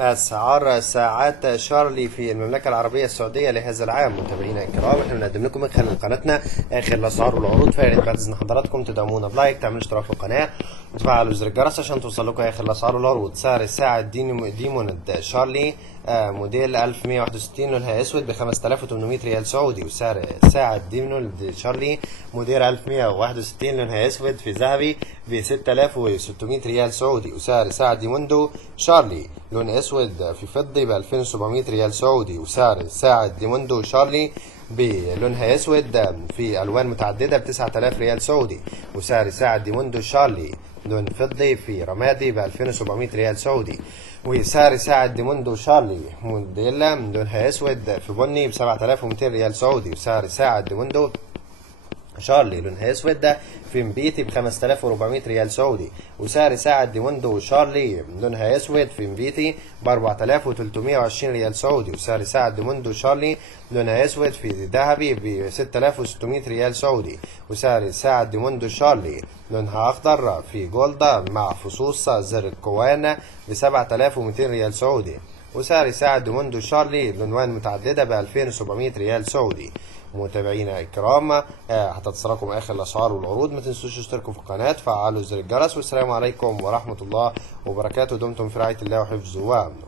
أسعار ساعات شارلي في المملكة العربية السعودية لهذا العام. متابعينا الكرام، احنا بنقدم لكم من خلال قناتنا آخر الأسعار والعروض، فيا ريت بعد إذن حضراتكم تدعمونا بلايك، تعملوا اشتراك في القناة وتفعلوا زر الجرس عشان توصل لكم آخر الأسعار والعروض. سعر الساعة ديموند شارلي موديل 1161 لونها أسود ب 5800 ريال سعودي، وسعر ساعة ديموند شارلي موديل 1161 لونها أسود في ذهبي ب 6600 ريال سعودي، وسعر ساعة ديموندو شارلي لون اسود في فضي ب 2700 ريال سعودي، وسعر ساعة ديموندو شارلي بلونها اسود في الوان متعددة ب 9000 ريال سعودي، وسعر ساعة ديموندو شارلي لون فضي في رمادي ب 2700 ريال سعودي، وسعر ساعة ديموندو شارلي موديل لونها اسود في بني ب 7200 ريال سعودي، وسعر ساعة ديموندو شارلي لونها اسود في مبيتي ب 5400 ريال سعودي، وسعر ساعة ديموندو شارلي لونها اسود في مبيتي ب 4320 ريال سعودي، وسعر ساعة ديموندو شارلي لونها اسود في ذهبي ب 6600 ريال سعودي، وسعر ساعة ديموندو شارلي لونها اخضر في جولدا مع فصوص زر الكوان ب 7200 ريال سعودي، وسعر ساعة ديموندو شارلي لونوان متعددة ب 2700 ريال سعودي. متابعينا الكرام، هتتصلكم اخر الاسعار والعروض. ما تنسوش تشتركوا في القناه، فعلوا زر الجرس، والسلام عليكم ورحمه الله وبركاته. دمتم في رعايه الله وحفظه وامنه.